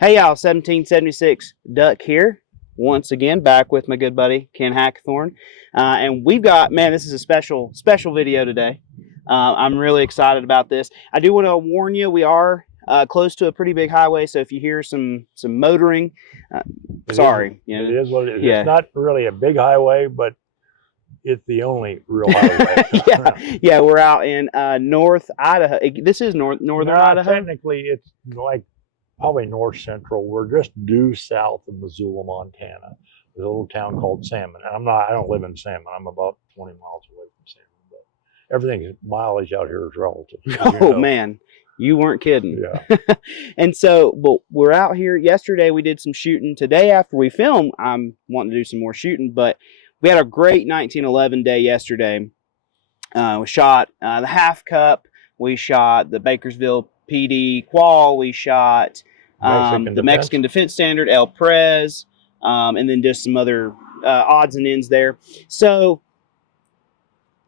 Hey y'all, 1776 Duck here. Once again, back with my good buddy Ken Hackathorn. And we've got, man, this is a special video today. I'm really excited about this. I do want to warn you, we are close to a pretty big highway, so if you hear some motoring, sorry. It is what it is. Yeah. It's not really a big highway, but it's the only real highway. Yeah, we're out in North Idaho. This is northern Idaho? Technically, it's like probably north central. We're just due south of Missoula, Montana. There's a little town called Salmon. And I don't live in Salmon. I'm about 20 miles away from Salmon. But everything, mileage out here is relative. Oh, man. You weren't kidding. Yeah. And so, but we're out here. Yesterday, we did some shooting. Today, after we film, I'm wanting to do some more shooting. But we had a great 1911 day yesterday. We shot the Half Cup. We shot the Bakersville PD Qual. We shot the Mexican Defense Standard, El Prez, and then just some other odds and ends there. So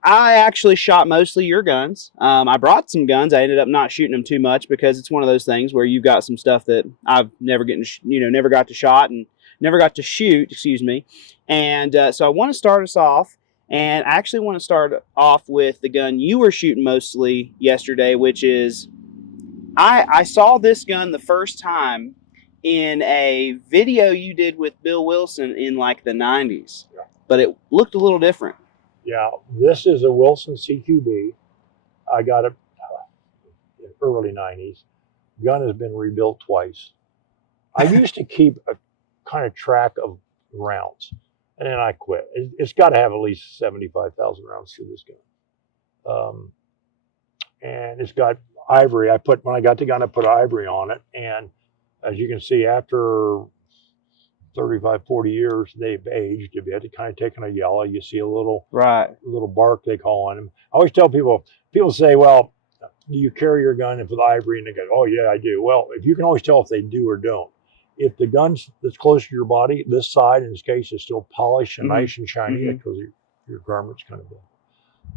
I actually shot mostly your guns. I brought some guns. I ended up not shooting them too much because it's one of those things where you've got some stuff that I've never got to shot and never got to shoot, excuse me. And so I want to start us off, and I actually want to start off with the gun you were shooting mostly yesterday, which is, I saw this gun the first time in a video you did with Bill Wilson in like the 90s, but it looked a little different. Yeah, this is a Wilson CQB. I got it in early 90s. Gun has been rebuilt twice. I used to keep a kind of track of rounds, and then I quit. It's got to have at least 75,000 rounds through this gun. And it's got ivory. When I got the gun, I put ivory on it. And as you can see, after 35, 40 years, they've aged a bit. It kind of taken a yellow. You see a little bark, they call on them. I always tell people say, well, do you carry your gun with ivory? And they go, oh yeah, I do. Well, if you can always tell if they do or don't. If the gun that's close to your body, this side in this case is still polished and nice and shiny because your garment's kind of big.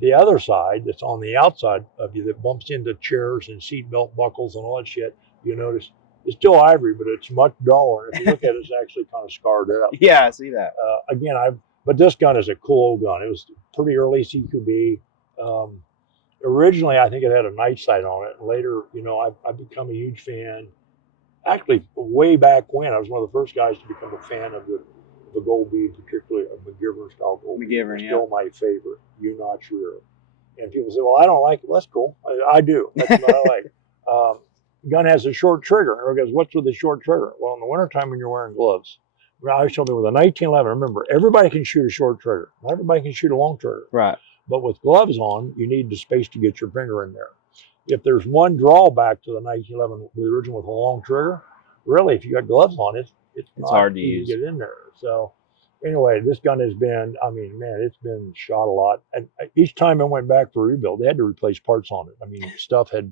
The other side that's on the outside of you that bumps into chairs and seat belt buckles and all that shit, you notice it's still ivory, but it's much duller. If you look at it, it's actually kind of scarred up. Yeah, I see that. But this gun is a cool old gun. It was pretty early CQB. Originally, I think it had a night sight on it. Later, I've become a huge fan. Actually, way back when, I was one of the first guys to become a fan of the gold bead, particularly a McGivern style gold bead. It's still my favorite, U-notch rear. And people say, well, I don't like it. Well, that's cool. I do. That's what I like. The gun has a short trigger. Everybody goes, what's with the short trigger? Well, in the wintertime when you're wearing gloves, I always tell people with a 1911, remember, everybody can shoot a short trigger. Not everybody can shoot a long trigger. Right. But with gloves on, you need the space to get your finger in there. If there's one drawback to the 1911, the original with a long trigger, really, if you got gloves on, it's hard to use. Get in there. So anyway, this gun has been, it's been shot a lot. And each time I went back for rebuild, they had to replace parts on it. Stuff had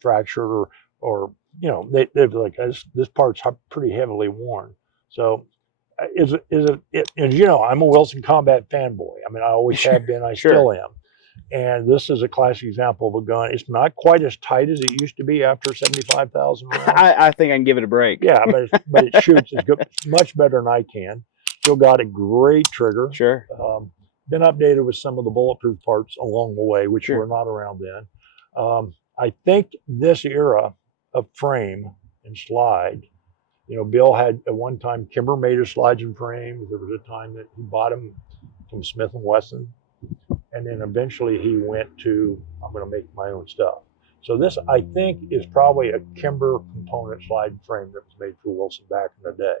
fractured or they'd be like, this part's pretty heavily worn. So I'm a Wilson Combat fanboy. I always have been, I still am. And this is a classic example of a gun. It's not quite as tight as it used to be after 75,000 rounds. I think I can give it a break. Yeah, but it shoots much better than I can. Still got a great trigger. Sure. Been updated with some of the bulletproof parts along the way, which were not around then. I think this era of frame and slide, Bill had at one time, Kimber made his slides and frames. There was a time that he bought them from Smith & Wesson. And then eventually he went to, I'm going to make my own stuff. So this, I think, is probably a Kimber component slide frame that was made for Wilson back in the day.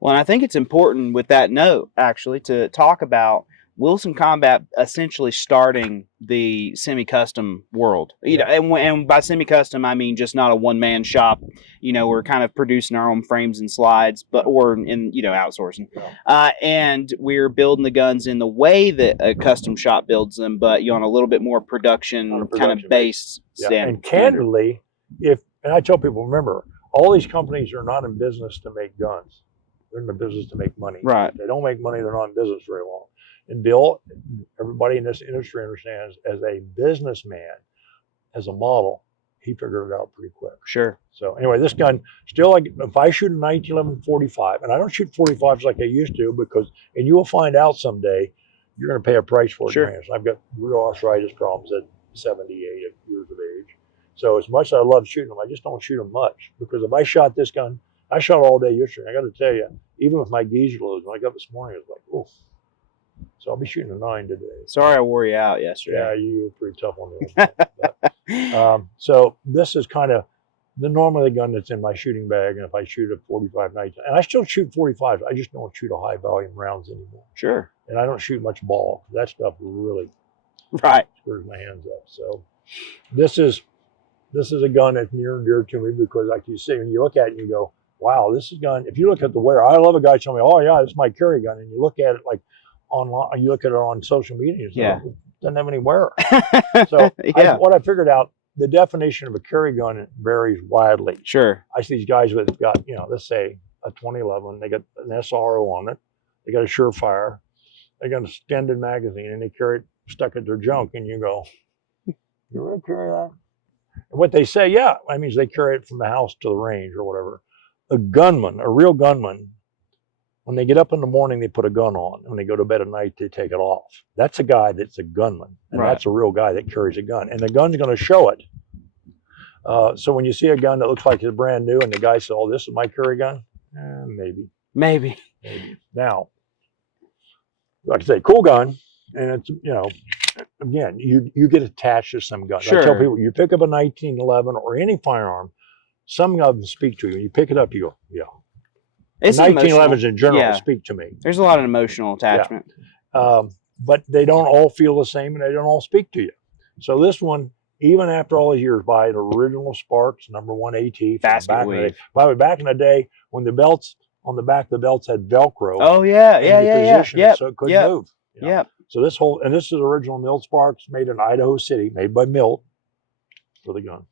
Well, and I think it's important with that note, actually, to talk about Wilson Combat essentially starting the semi-custom world. And by semi-custom, I mean just not a one-man shop. We're kind of producing our own frames and slides, or outsourcing. And we're building the guns in the way that a custom shop builds them, but on a little bit more production kind of based standard. And candidly, and I tell people, remember, all these companies are not in business to make guns. They're in the business to make money. Right. If they don't make money, they're not in business very long. And Bill, everybody in this industry understands, as a businessman, as a model, he figured it out pretty quick. Sure. So anyway, this gun still, like, if I shoot a 1911 45, and I don't shoot 45s like I used to, because, and you will find out someday, you're going to pay a price for it. Sure. I've got real arthritis problems at 78 years of age. So as much as I love shooting them, I just don't shoot them much, because if I shot this gun, I shot all day yesterday. I got to tell you, even with my gauge loads, when I got up this morning, I was like, oof. So I'll be shooting a 9 today. Sorry I wore you out yesterday. Yeah, you were pretty tough on me. So this is kind of the normally gun that's in my shooting bag, and if I shoot a 45 night, and I still shoot 45s, I just don't shoot a high volume rounds anymore. Sure. And I don't shoot much ball. That stuff really screws my hands up. So this is a gun that's near and dear to me, because, like you say, when you look at it and you go, wow, this is gun. If you look at the wear, I love a guy telling me, oh yeah, it's my carry gun, and you look at it like online, you look at it on social media, it doesn't have any wear. So what I figured out, the definition of a carry gun varies widely. Sure. I see these guys with got, let's say a 2011, they got an SRO on it, they got a Surefire, they got an extended magazine, and they carry it stuck at their junk, and you go, you really carry that? And what they say, yeah, I mean, they carry it from the house to the range or whatever. A gunman, a real gunman, when they get up in the morning, they put a gun on. When they go to bed at night, they take it off. That's a guy that's a gunman. And that's a real guy that carries a gun. And the gun's going to show it. So when you see a gun that looks like it's brand new and the guy says, oh, this is my carry gun, maybe. Now, like I say, cool gun. And it's, again, you get attached to some guns. Sure. I tell people, you pick up a 1911 or any firearm, some of them speak to you. When you pick it up, you go, yeah. It's 1911s in general speak to me. There's a lot of emotional attachment. Yeah. But they don't all feel the same, and they don't all speak to you. So this one, even after all these years, by the original Sparks, #1 AT. Basket weave. By the way, back in the day, when the belts, on the back of the belts had Velcro. Oh, yeah. So it couldn't move. Yeah. So this this is original Milt Sparks, made in Idaho City, made by Milt for the gun.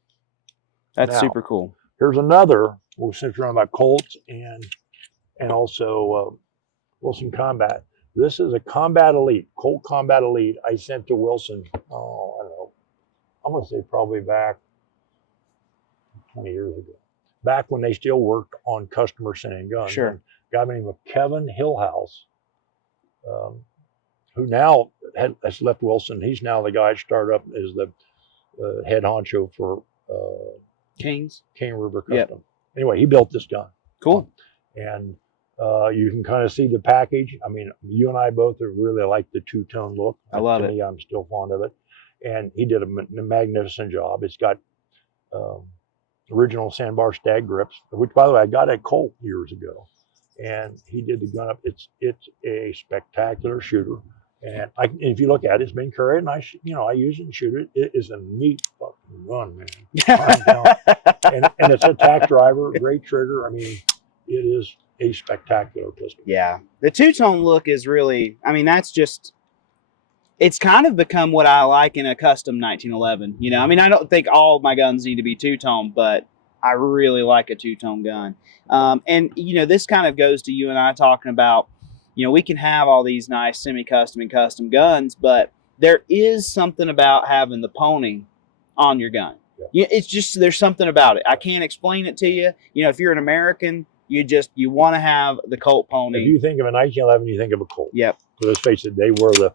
That's super cool. Here's another, since we're on about Colts and also Wilson Combat. This is a Combat Elite, Colt Combat Elite. I sent to Wilson, I don't know, I'm going to say probably back 20 years ago. Back when they still worked on customer sending guns. Sure. A guy named Kevin Hillhouse, who now has left Wilson. He's now the guy that started up as the head honcho for King River Custom. Yep. Anyway, he built this gun. Cool. And you can kind of see the package. I mean, you and I both really like the two-tone look. I love it. To me, I'm still fond of it. And he did a magnificent job. It's got original sandbar stag grips, which, by the way, I got at Colt years ago. And he did the gun up. It's a spectacular shooter. And if you look at it, it's been carried, and I use it and shoot it. It is a neat fucking gun, man. and it's a tack driver, great trigger. I mean, it is a spectacular pistol. Yeah, the two-tone look is really, I mean, that's just, it's kind of become what I like in a custom 1911. I mean, I don't think all of my guns need to be two-tone, but I really like a two-tone gun. And this kind of goes to you and I talking about, we can have all these nice semi-custom and custom guns, but there is something about having the pony on your gun. Yeah. It's just, there's something about it. I can't explain it to you. If you're an American, you want to have the Colt pony. If you think of a 1911, you think of a Colt. Yep. So let's face it, they were the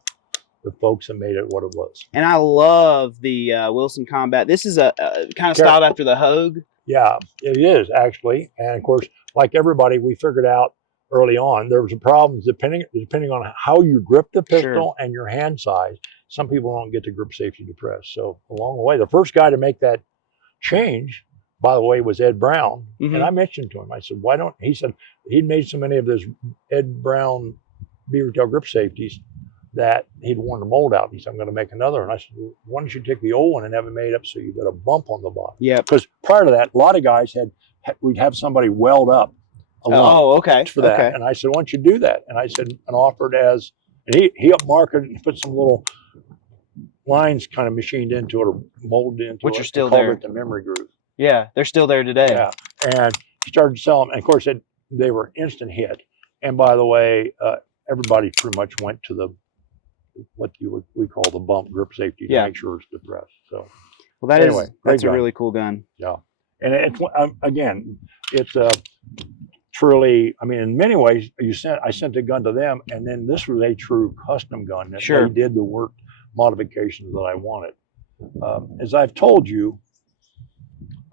folks that made it what it was. And I love the Wilson Combat. This is a kind of styled after the Hogue. Yeah, it is actually. And of course, like everybody, we figured out early on, there was a problem depending on how you grip the pistol and your hand size. Some people don't get the grip safety depressed. So along the way, the first guy to make that change, by the way, was Ed Brown. And I mentioned to him, I said, why don't, he said he'd made so many of those Ed Brown beaver tail grip safeties that he'd worn the mold out. He said, I'm going to make another. And I said, well, why don't you take the old one and have it made up so you got a bump on the bottom? Yeah. Because prior to that, a lot of guys we'd have somebody weld up a lump for that. And I said, why don't you do that? And I said, and offered as, and he upmarketed and put some little lines kind of machined into it or molded into it. Which are still there. It the memory groove. Yeah, they're still there today. Yeah. And he started selling them. And of course, they were instant hit. And by the way, everybody pretty much went to what we call the bump grip safety to make sure it's depressed. So Well, that's Anyway, great a gun. really cool gun. Yeah, and it's again, it's truly. I mean, in many ways, I sent the gun to them, and then this was a true custom gun that Sure. they did the work modifications that I wanted. As I've told you,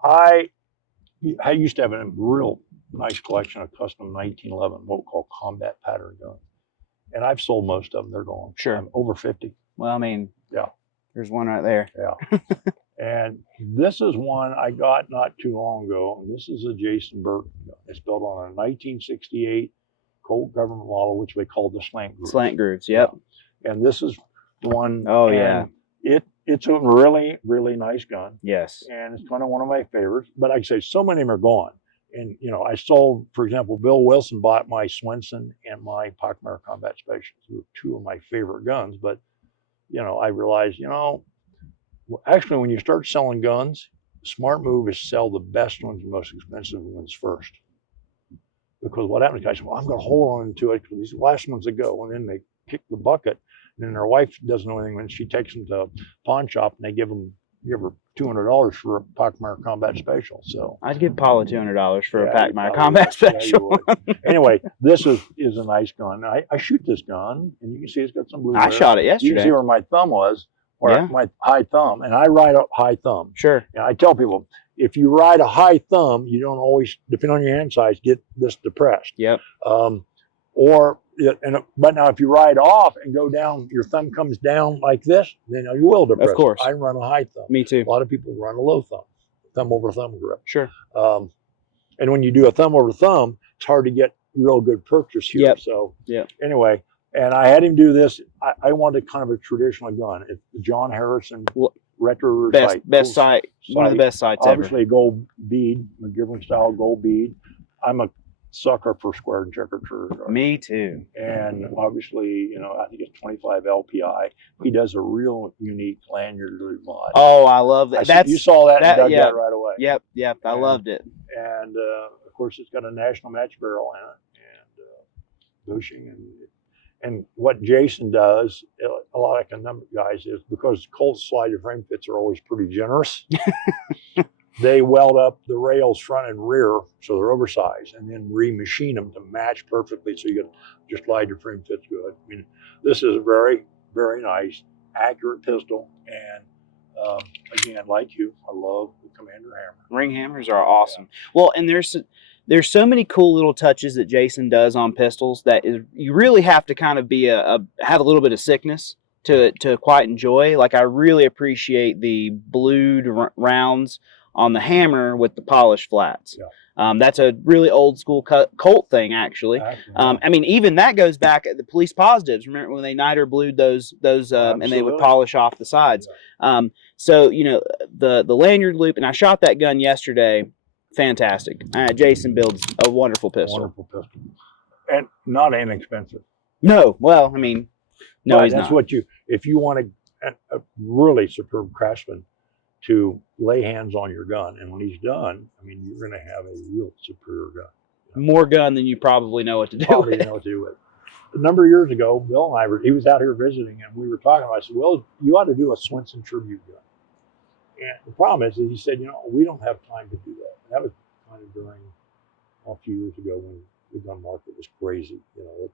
I used to have a real nice collection of custom 1911, what we call combat pattern guns, and I've sold most of them. They're gone. Sure. I'm over 50. Well, I mean, yeah, there's one right there. Yeah. And this is one I got not too long ago. And this is a Jason Burton gun. It's built on a 1968 Colt government model, which they called the slant grooves. Slant grooves, yep. Yeah. And this is one. Oh, yeah. It's a really, really nice gun. Yes. And it's kind of one of my favorites. But like I say, so many of them are gone. And, you know, I sold, for example, Bill Wilson bought my Swinson and my Pockmark Combat Specials. They were two of my favorite guns. But, you know, I realized, you know, actually, when you start selling guns, the smart move is sell the best ones, the most expensive ones first. Because what happens, guys, well, I'm going to hold on to it because these last ones that go, and then they kick the bucket, and then their wife doesn't know anything when she takes them to a pawn shop, and they give her $200 for a Pockmark Combat Special. So I'd give Paula $200 for a Pockmark you Combat would. Special. Yeah, you would. Anyway, this is a nice gun. I shoot this gun, and you can see it's got some blue. I shot it yesterday. You can see where my thumb was. Or my high thumb, and I ride a high thumb. Sure. And I tell people, if you ride a high thumb, you don't always, depending on your hand size, get this depressed. Yep. But now if you ride off and go down, your thumb comes down like this, then you will depress. Of course. I run a high thumb. Me too. A lot of people run a low thumb over thumb grip. Sure. And when you do a thumb over thumb, it's hard to get real good purchase here. Yep. So yep. Anyway. And I had him do this. I wanted kind of a traditional gun. It's the John Harrison retro sight. Best sight. One of the best sights Obviously, ever. a gold bead, McGivern style gold bead. I'm a sucker for square and checker trigger. Me too. And obviously, you know, I think it's 25 LPI. He does a real unique lanyard mod. Oh, I love that. You saw that and dug that right away. Yep. I loved it. And of course, it's got a national match barrel in it and bushing and what Jason does, a lot like a number of guys, is because Colt's slide frame fits are always pretty generous. They weld up the rails front and rear, so they're oversized, and then remachine them to match perfectly so you get your slide frame fits good. I mean, this is a very, very nice, accurate pistol. And again, like you, I love the Commander hammer. Ring hammers are awesome. Yeah. Well, and there's so many cool little touches that Jason does on pistols that you really have to kind of be have a little bit of sickness to quite enjoy. Like, I really appreciate the blued rounds on the hammer with the polished flats. Yeah. That's a really old school Colt thing, actually. I mean, even that goes back at the police positives. Remember when they niter blued those and they would polish off the sides. Yeah. So, you know, the lanyard loop, and I shot that gun yesterday. Fantastic. Jason builds a wonderful pistol. Wonderful pistol. And not inexpensive. No. Well, I mean, no, but he's that's not. what if you want a really superb craftsman to lay hands on your gun, and when he's done, I mean, you're going to have a real superior gun. You know? More gun than you probably know what to do probably with. Know what to do with. A number of years ago, Bill and he was out here visiting, and we were talking about it. I said, well, you ought to do a Swinson tribute gun. And the problem is that he said, you know, we don't have time to do that. And that was kind of during a few years ago when the gun market was crazy, you know, the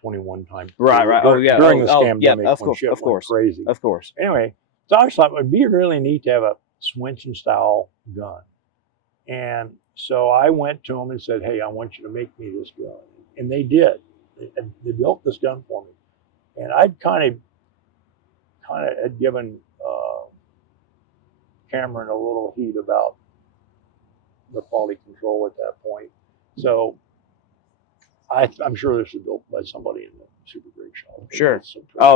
21 times. Right. During the scam, yeah, of course. Crazy. Of course. Anyway, so I just thought it would be really neat to have a Swenson style gun. And so I went to them and said, hey, I want you to make me this gun. And they did. They built this gun for me. And I'd kind of had given Cameron a little heat about the quality control at that point. So I'm sure this was built by somebody in the super great shop. Sure.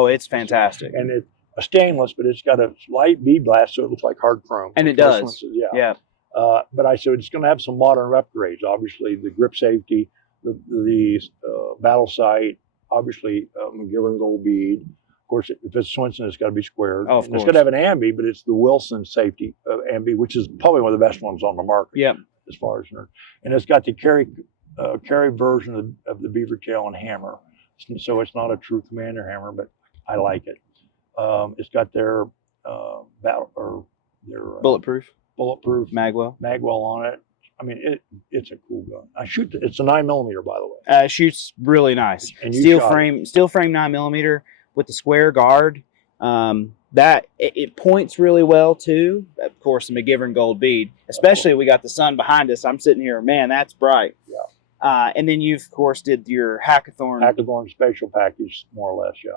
It's fantastic. And it's a stainless, but it's got a light bead blast, so it looks like hard chrome. And it does. Yeah. But I said it's going to have some modern upgrades. Obviously, the grip safety, the battle sight, obviously McGivern gold bead. Of course, if it's Swinson, it's got to be squared. Oh, it's going to have an ambi, but it's the Wilson safety ambi, which is probably one of the best ones on the market. Yep. As far as nerd. And it's got the carry version of the beaver tail and hammer. So it's not a true Commander hammer, but I like it. It's got their They're Bulletproof. bulletproof Magwell. magwell on it. I mean, it's a cool gun. It's a 9mm, by the way. It shoots really nice. And you Steel shot frame 9mm with the square guard. It points really well too. Of course, the McGivern gold bead. Especially we got the sun behind us. I'm sitting here, man, that's bright. Yeah. And then you of course did your Hackathorn special package, more or less. Yeah.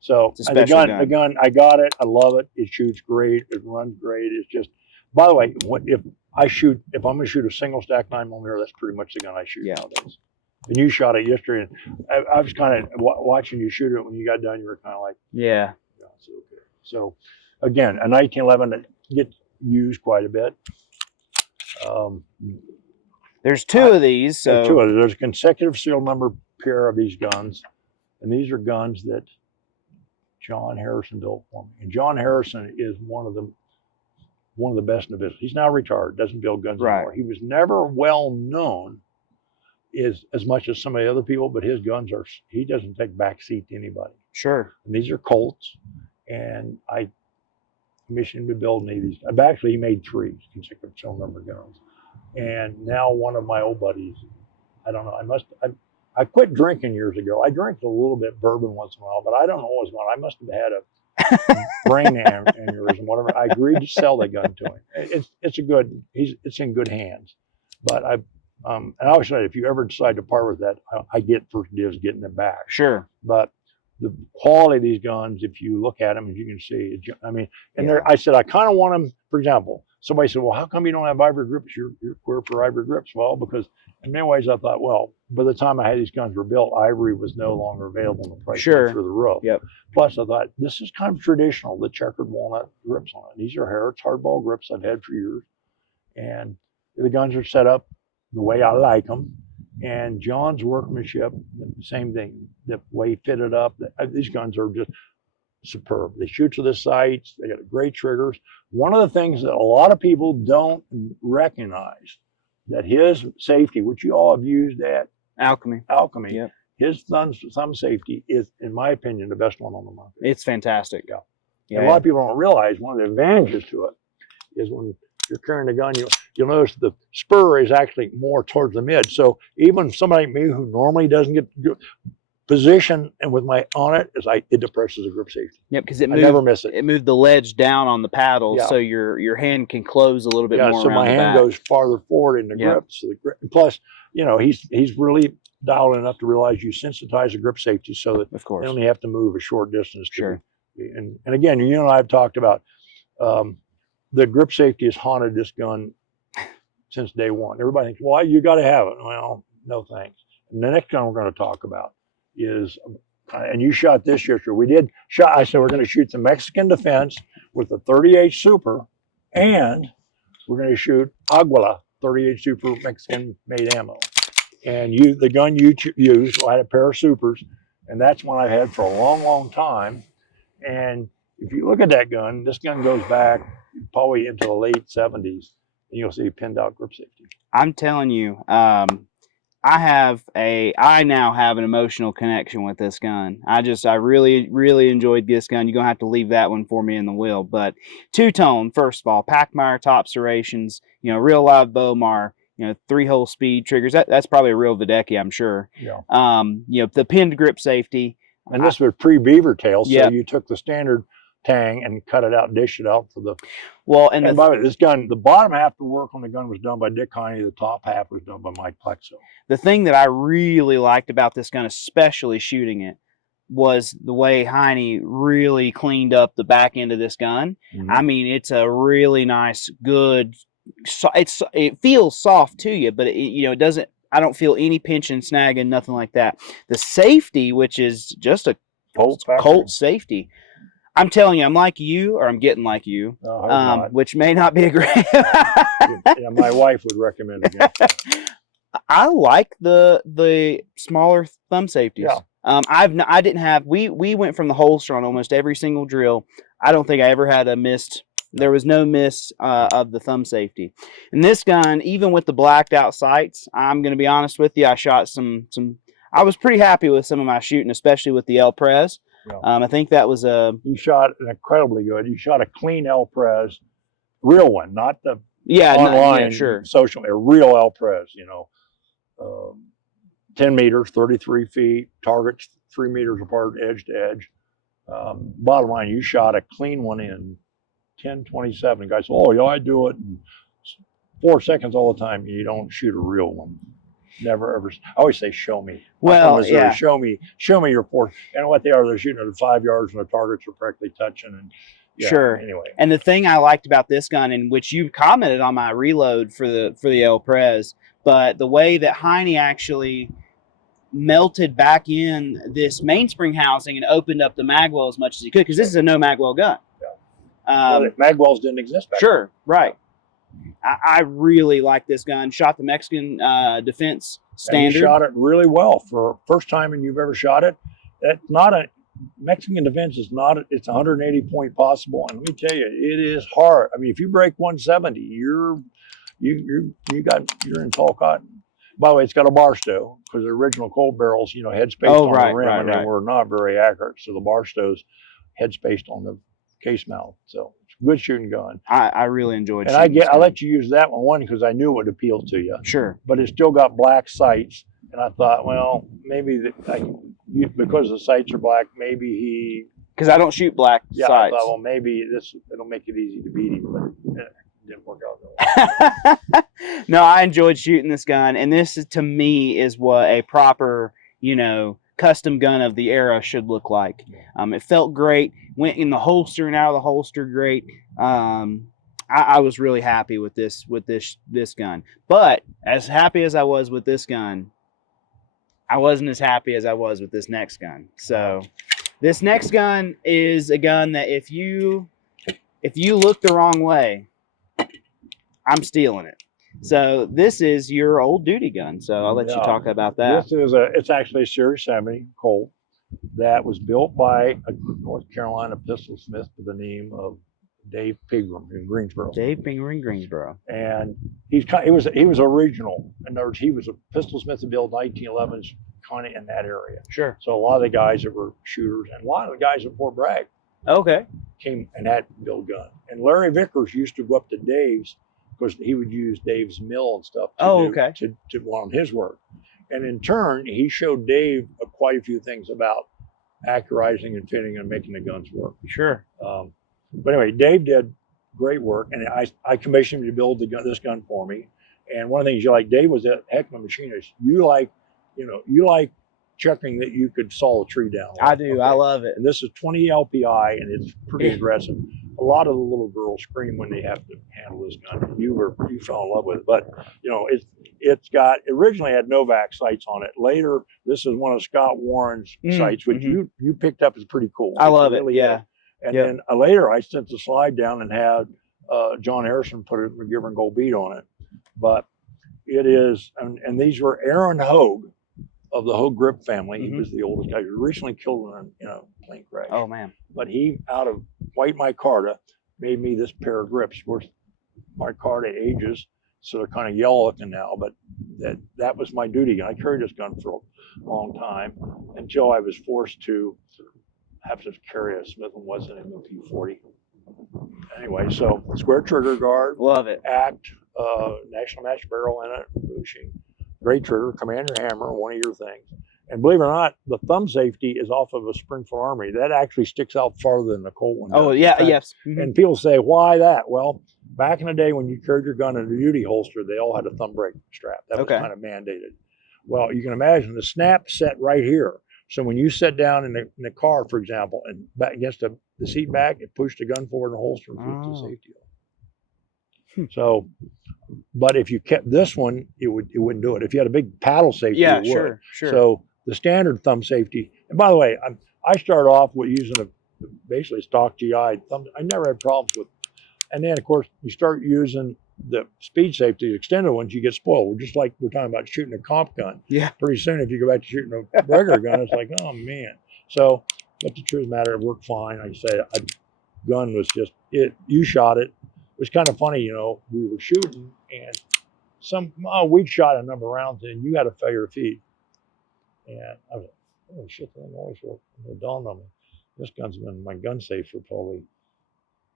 So the gun, I got it. I love it. It shoots great. It runs great. It's just. By the way, if I'm going to shoot a single stack 9mm, that's pretty much the gun I shoot nowadays. And you shot it yesterday, and I was kind of watching you shoot it. When you got done, you were kind of like, yeah. It's okay. So, again, a 1911 that gets used quite a bit. There's two of these. So there's two of them. There's a consecutive serial number pair of these guns, and these are guns that John Harrison built for me. And John Harrison is one of the best in the business. He's now retired, doesn't build guns anymore. He was never well known as much as some of the other people, but his guns he doesn't take backseat to anybody. Sure. And these are Colts, and I commissioned him to build any of these. Actually, he made 3 consecutive serial number guns. And now one of my old buddies, I don't know, I quit drinking years ago. I drank a little bit bourbon once in a while, but I don't know what was going on. I must have had a brain aneurysm, whatever. I agreed to sell the gun to him. It's in good hands. But and I always say, if you ever decide to part with that, I get first dibs getting it back. Sure. But the quality of these guns, if you look at them, as you can see, I mean, and I said, I kind of want them, for example, somebody said, well, how come you don't have ivory grips? You're queer for ivory grips. Well, because in many ways I thought, well, by the time I had these guns were built, ivory was no longer available in the price through the roof. Yep. Plus, I thought, this is kind of traditional, the checkered walnut grips on it. These are Harrods hardball grips I've had for years. And the guns are set up the way I like them. And John's workmanship, the same thing, the way he fitted up. These guns are just superb. They shoot to the sights. They got great triggers. One of the things that a lot of people don't recognize, that his safety, which you all have used at Alchemy, yep. His thumb safety is, in my opinion, the best one on the market. It's fantastic. Yeah. A lot of people don't realize one of the advantages to it is when you're carrying a gun, you'll notice the spur is actually more towards the mid. So even somebody like me who normally doesn't get position and with my on it, it depresses the grip safety. Yep, because I never miss it. It moved the ledge down on the paddle, so your hand can close a little bit more. So my hand goes farther forward in the grip. So the grip, plus, he's really dialed enough to realize you sensitize the grip safety so that they only have to move a short distance. And again, you and I have talked about the grip safety has haunted this gun since day one. Everybody thinks, well, you got to have it. Well, no thanks. And the next gun we're going to talk about is, and you shot this yesterday. I said we're going to shoot the Mexican Defense with the 38 Super, and we're going to shoot Aguila 38 Super Mexican made ammo. And the gun you used, I had a pair of Supers, and that's one I've had for a long, long time. And if you look at that gun, this gun goes back probably into the late 70s, and you'll see pinned out grip safety. I'm telling you, I now have an emotional connection with this gun. I really, really enjoyed this gun. You're going to have to leave that one for me in the wheel. But two-tone, first of all, Packmeyer top serrations, real live Bowmar, 3-hole speed triggers. That's probably a real Videcki, I'm sure. Yeah. The pinned grip safety. And this was pre-beaver tail, so you took the standard tang and cut it out and dished it out for the. Well, and by the way, this gun, the bottom half of the work on the gun was done by Dick Heinie. The top half was done by Mike Plaxco. The thing that I really liked about this gun, especially shooting it, was the way Heinie really cleaned up the back end of this gun. Mm-hmm. I mean, it's a really nice, good. It feels soft to you, but it doesn't. I don't feel any pinching, snagging, nothing like that. The safety, which is just a Colt safety. I'm telling you, I'm like you, or I'm getting like you, which may not be a great. My wife would recommend it. I like the smaller thumb safeties. Yeah. We went from the holster on almost every single drill. I don't think I ever had a missed. There was no miss of the thumb safety. And this gun, even with the blacked out sights, I'm going to be honest with you, I shot some. I was pretty happy with some of my shooting, especially with the El Prez. Yeah. I think that was You shot incredibly good. You shot a clean El Prez, real one, not the Yeah, online sure. social, a real Alprez, 10 meters, 33 feet, targets 3 meters apart, edge to edge. Bottom line, you shot a clean one in 10:27. The guy said, "Oh, yeah, I do it in 4 seconds all the time." You don't shoot a real one. Never ever. I always say, "Show me." Well, Missouri, yeah. Show me your force. And what they are, they're shooting at 5 yards, and the targets are correctly touching. And yeah, sure. Anyway, and the thing I liked about this gun, in which you commented on my reload for the Alprez, but the way that Heinie actually melted back in this mainspring housing and opened up the magwell as much as he could, because this is a no magwell gun. Yeah. Magwells didn't exist back Sure, then. right. I really like this gun. Shot the Mexican defense standard. And you shot it really well for first time and you've ever shot it. That's not a Mexican defense is not. It's 180 point possible, and let me tell you, it is hard. I mean, if you break 170, you're in tall cotton. By the way, it's got a bar stow because the original Colt barrels, head spaced on the rim, and they were not very accurate. So the bar stows head spaced on the case mouth. So it's a good shooting gun. I really enjoyed. And I let you use that one because I knew it would appeal to you. Sure. But it still got black sights, and I thought, well, maybe because the sights are black, maybe he. Because I don't shoot black sights. I thought, well, maybe it'll make it easy to beat him, but it didn't work out that way. No, I enjoyed shooting this gun, and this to me is what a proper, custom gun of the era should look like. It felt great, went in the holster and out of the holster great. I was really happy with this gun. But as happy as I was with this gun, I wasn't as happy as I was with this next gun. So this next gun is a gun that if you look the wrong way, I'm stealing it. So this is your old duty gun. So I'll let you talk about that. It's actually a Series 70 Colt that was built by a North Carolina pistol smith by the name of Dave Pegram in Greensboro. Dave Pegram in Greensboro. And he was original. In other words, he was a pistol smith that built 1911s kind of in that area. Sure. So a lot of the guys that were shooters and a lot of the guys at Fort Bragg came and had to build guns. And Larry Vickers used to go up to Dave's because he would use Dave's mill and stuff to on his work. And in turn, he showed Dave quite a few things about accurizing and fitting and making the guns work. Sure. But anyway, Dave did great work, and I commissioned him to build this gun for me. And one of the things you like, Dave was a heck of a machinist. You like checking that you could saw a tree down. I do. Okay. I love it. And this is 20 LPI, and it's pretty aggressive. A lot of the little girls scream when they have to handle this gun. You fell in love with it, but it originally had Novak sights on it. Later, this is one of Scott Warren's sights, which you picked up as pretty cool. I love it. Yeah. And then later, I sent the slide down and had John Harrison put a McGivern and gold bead on it. But it is, and these were Aaron Hogue of the Hogue Grip family. He was the oldest guy. He was recently killed in a plane crash. Oh man! But he, out of white micarta, made me this pair of grips. Of course, micarta ages, so they're kind of yellow looking now. But that was my duty gun. I carried this gun for a long time until I was forced to have to carry a Smith & Wesson MP40. Anyway, so square trigger guard. Love it. Act, National Match barrel in it, bushing. Great trigger, Commander hammer, one of your things. And believe it or not, the thumb safety is off of a Springfield Armory. That actually sticks out farther than the Colt one does. Oh, yeah, yes. And people say, why that? Well, back in the day when you carried your gun in a duty holster, they all had a thumb brake strap. That was kind of mandated. Well, you can imagine the snap set right here. So when you sit down in the car, for example, and back against the seat back, it pushed the gun forward in the holster and pushed the safety off. So, but if you kept this one, it wouldn't do it. If you had a big paddle safety, it would. Sure. So the standard thumb safety, and by the way, I started off with using basically stock GI thumb. I never had problems with, and then of course you start using the speed safety extended ones, you get spoiled. Just like we're talking about shooting a comp gun. Yeah. Pretty soon, if you go back to shooting a regular gun, it's like, oh man. So, but the truth of the matter, it worked fine. Like I said, gun was just it. You shot it. It was kind of funny, we were shooting and we'd shot a number of rounds and you had a failure feed. And I was like, oh shit, that noise worked. It dawned on me. This gun's been in my gun safe for probably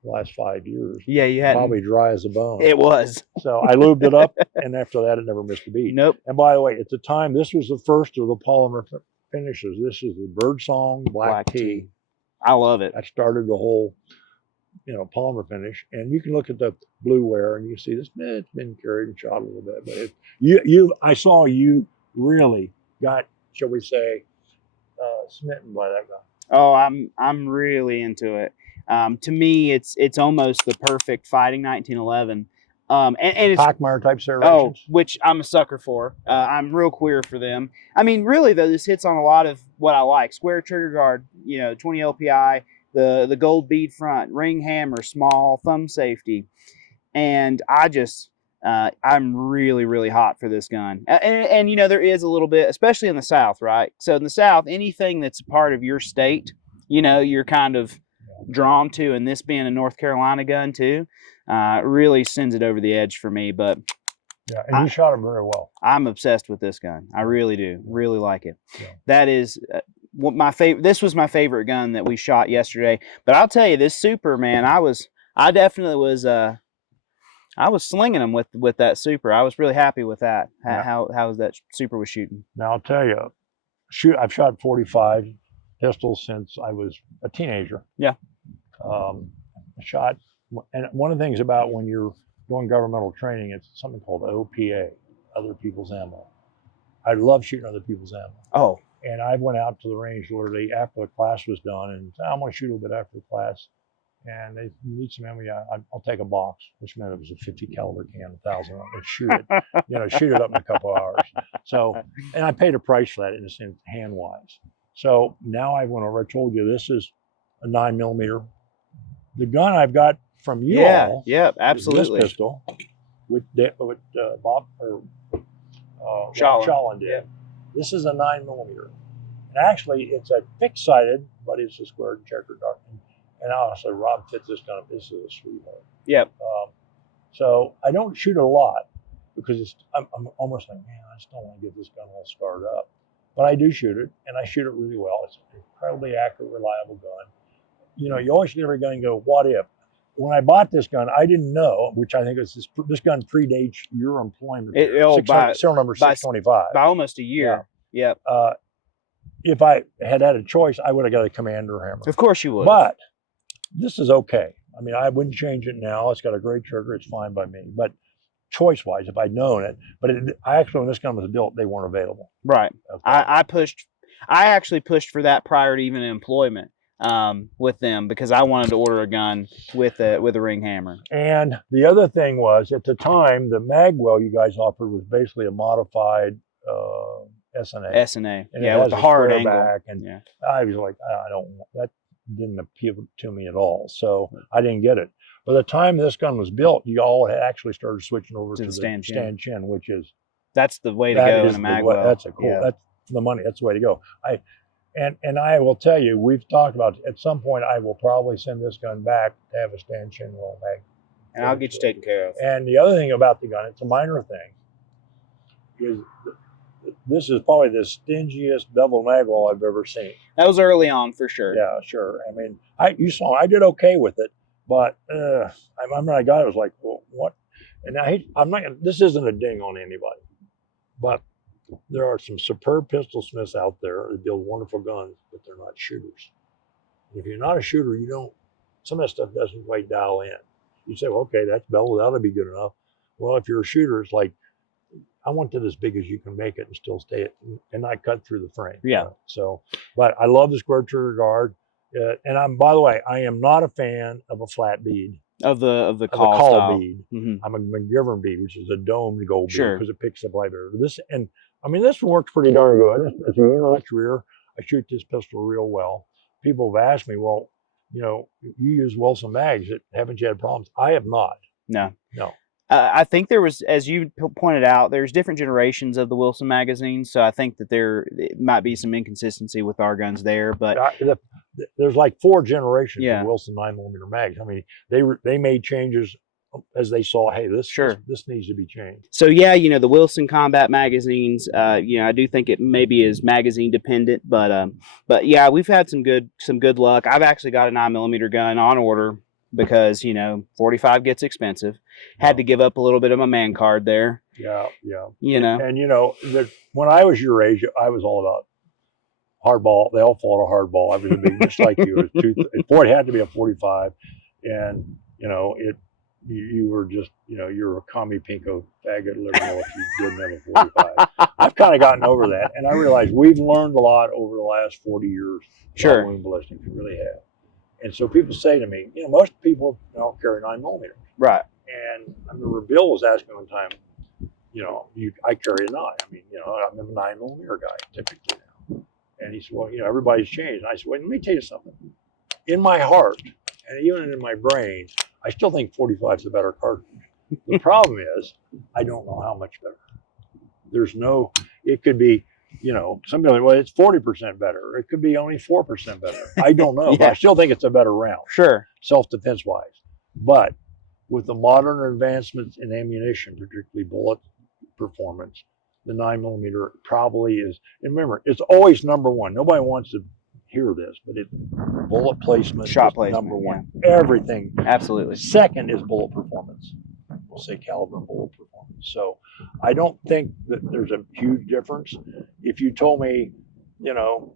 the last 5 years. Yeah, you had Probably dry as a bone. It was. So I lubed it up, and after that, it never missed a beat. Nope. And by the way, at the time, this was the first of the polymer finishes. This is the Birdsong Black Tea. I love it. That started the whole, polymer finish. And you can look at the blue wear, and you see this. It's been carried and shot a little bit, but I saw you really got, shall we say, smitten by that gun. Oh, I'm really into it. To me, it's almost the perfect fighting 1911. And it's Pockmeyer type serrations. Which I'm a sucker for. I'm real queer for them. I mean, really though, this hits on a lot of what I like: square trigger guard, 20 LPI, the gold bead front, ring hammer, small thumb safety, and I'm really, really hot for this gun. And there is a little bit, especially in the South, right? So in the South, anything that's a part of your state, you're kind of drawn to, and this being a North Carolina gun too, really sends it over the edge for me. But yeah, and you shot it very well. I'm obsessed with this gun. I really do. Really like it. Yeah. That is what my favorite. This was my favorite gun that we shot yesterday. But I'll tell you, this Super, man, I definitely was. I was slinging them with that Super. I was really happy with that. Yeah. How that Super was shooting. Now I'll tell you, I've shot 45 pistols since I was a teenager. Yeah. And one of the things about when you're doing governmental training, it's something called OPA, other people's ammo. I love shooting other people's ammo. Oh. And I went out to the range literally after the class was done, and said, I'm going to shoot a little bit after the class. And you need some ammo? Yeah, I'll take a box, which meant it was a 50 caliber can, 1,000, and shoot it. Shoot it up in a couple of hours. So, and I paid a price for that in a sense, hand-wise. So now I went over. I told you this is a 9mm. The gun I've got from you all, absolutely. This pistol, with Bob or Shalin did. Yeah. This is a 9mm, and actually it's a fixed-sighted, but it's a square checkered dart. And honestly, Rob fits this gun up. This is a sweetheart. Yep. So I don't shoot it a lot because I'm almost like, man, I just don't want to get this gun all scarred up. But I do shoot it, and I shoot it really well. It's an incredibly accurate, reliable gun. You always shoot every gun and go, what if? When I bought this gun, I didn't know, which I think is this gun predates your employment. Serial number 625. By almost a year. Yeah. Yep. If I had a choice, I would have got a Commander hammer. Of course you would. But this is okay. I mean, I wouldn't change it now. It's got a great trigger. It's fine by me. But choice-wise, if I'd known it, I actually, when this gun was built, they weren't available. Right. Okay. I actually pushed for that prior to even employment with them because I wanted to order a gun with a ring hammer. And the other thing was, at the time, the magwell you guys offered was basically a modified S&A. S&A. Yeah, with the hard angle. Back, and I was like, I don't want that. Didn't appeal to me at all, so I didn't get it. By the time this gun was built, you all had actually started switching over to the stand chin, which is that's the way to go in a magwell. That's that's the money. That's the way to go. And I will tell you, we've talked about at some point I will probably send this gun back to have a stand chin roll mag. And I'll get you taken care of. And the other thing about the gun, it's a minor thing, is this is probably the stingiest double magwell I've ever seen. That was early on for sure. Yeah, sure. I mean, you saw I did okay with it, but I remember I got it, was like, well, what? And I'm not. This isn't a ding on anybody, but there are some superb pistol smiths out there that build wonderful guns, but they're not shooters. And if you're not a shooter, some of that stuff doesn't quite dial in. You say, well, okay, that's bevel, that'll be good enough. Well, if you're a shooter, it's like, I want it as big as you can make it and still stay and not cut through the frame. Yeah. So, but I love the square trigger guard. And by the way, I am not a fan of a flat bead. Of the call bead. Mm-hmm. I'm a McGivern bead, which is a domed gold bead because it picks up light better. This one works pretty darn good. As a unit rear, I shoot this pistol real well. People have asked me, well, you use Wilson mags. Haven't you had problems? I have not. No. I think there was, as you pointed out, there's different generations of the Wilson magazines, so I think that there might be some inconsistency with our guns there. But there's like 4 generations of Wilson 9mm mags. I mean, they made changes as they saw, hey, this needs to be changed. So the Wilson combat magazines, I do think it maybe is magazine dependent, but yeah, we've had some good luck. I've actually got a 9mm gun on order because, you know, 45 gets expensive. Had to give up a little bit of my man card there. Yeah, yeah. You know. And you know, when I was your age, I was all about hardball. They all fought a hardball. I was a big, just like you. It had to be a 45, and you know, you were just, you know, you're a commie pinko faggot liberal if you didn't have a 45. I've kind of gotten over that, and I realize we've learned a lot over the last 40 years. Sure. About wound ballistics, we really have. And so people say to me, you know, most people don't carry 9mm. Right. And I remember Bill was asking one time, you know, I carry a 9. I mean, you know, I'm a 9mm guy typically now. And he said, well, you know, everybody's changed. And I said, well, let me tell you something. In my heart, and even in my brain, I still think 45 is a better cartridge. The problem is, I don't know how much better. There's no, it could be, you know, somebody, well, it's 40% better. It could be only 4% better. I don't know. Yeah. But I still think it's a better round. Sure. Self-defense wise. But with the modern advancements in ammunition, particularly bullet performance, the 9mm probably is, and remember, it's always number one. Nobody wants to hear this, but bullet placement, shot placement, number one. Yeah. Everything. Absolutely. Second is bullet performance. We'll say caliber and bullet performance. So I don't think that there's a huge difference. If you told me, you know,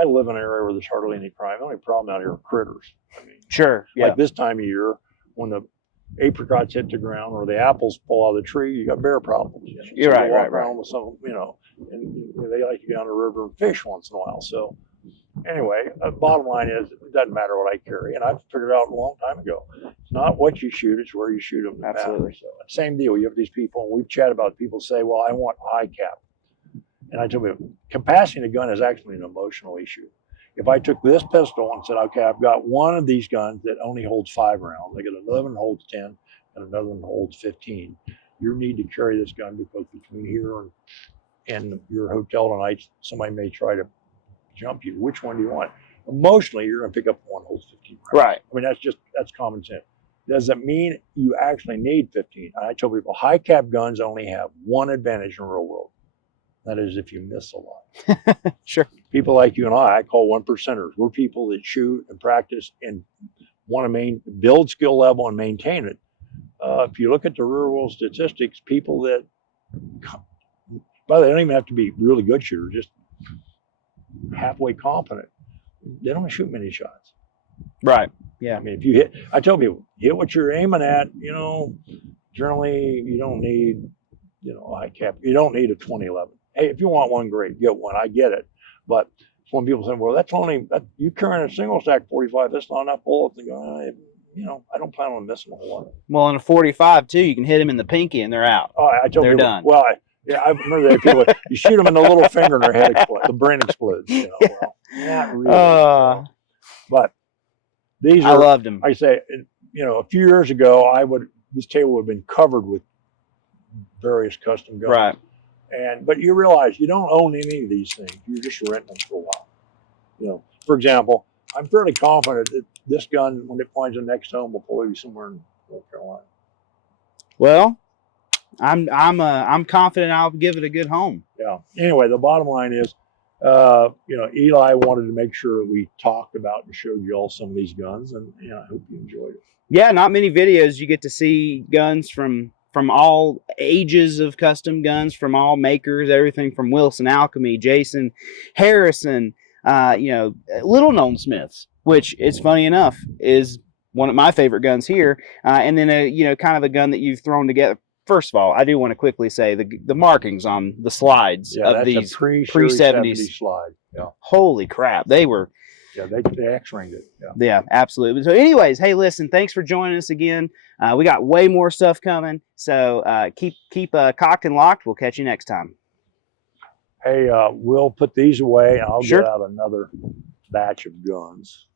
I live in an area where there's hardly any crime. The only problem out here are critters. I mean, sure. Yeah. like this time of year, when the apricots hit the ground or the apples fall out of the tree, you got bear problems. You know? You're so right, walk right. around with some, you know, and they like to go down the river and fish once in a while. So anyway, bottom line is, it doesn't matter what I carry, and I've figured out a long time ago. It's not what you shoot; it's where you shoot them. Absolutely. So same deal. You have these people, and we've chatted about people say, "Well, I want high cap," and I tell them, capacity in a gun is actually an emotional issue. If I took this pistol and said, "Okay, I've got one of these guns that only holds 5 rounds. I got another one that holds 10, and another one that holds 15. You need to carry this gun because between here and your hotel tonight, somebody may try to jump you. Which one do you want?" Emotionally, you're going to pick up one that holds 15 rounds. Right. I mean, that's common sense. Does it mean you actually need 15? I tell people, high cap guns only have one advantage in the real world. That is if you miss a lot. Sure. People like you and I call 1%ers. We're people that shoot and practice and want to build skill level and maintain it. If you look at the real world statistics, people that, by the way, they don't even have to be really good shooters, just halfway competent, they don't shoot many shots. Right. Yeah. I mean, if you hit, I tell people, hit what you're aiming at, you know, generally you don't need, you know, high cap. You don't need a 2011. Hey, if you want one, great, get one. I get it. But when people say, well, you carrying a single stack 45, that's not enough bullets. They go, you know, I don't plan on missing a whole lot. Well, in a 45 too, you can hit them in the pinky and they're out. Oh, I tell they're people, done. Well, I remember that people, you shoot them in the little finger and their head explodes, the brain explodes. You know, Yeah. well, not really. But these are, I loved them. I say, you know, a few years ago, this table would have been covered with various custom guns. Right. But you realize you don't own any of these things. You're just renting them for a while. You know, for example, I'm fairly confident that this gun, when it finds a next home, will probably be somewhere in North Carolina. Well, I'm confident I'll give it a good home. Yeah. Anyway, the bottom line is, you know, Eli wanted to make sure that we talked about and showed you all some of these guns, and you know, I hope you enjoyed it. Yeah, not many videos you get to see guns from all ages of custom guns, from all makers, everything from Wilson, Alchemy, Jason, Harrison, you know, little known Smiths, which is funny enough is one of my favorite guns here, and then you know, kind of a gun that you've thrown together. First of all, I do want to quickly say the markings on the slides of these pre-70s slide. Yeah. Holy crap, they were. Yeah, they X-ringed it. Yeah. Yeah, absolutely. So anyways, hey, listen, thanks for joining us again. We got way more stuff coming, so keep cocked and locked. We'll catch you next time. Hey, we'll put these away, and I'll Sure. get out another batch of guns.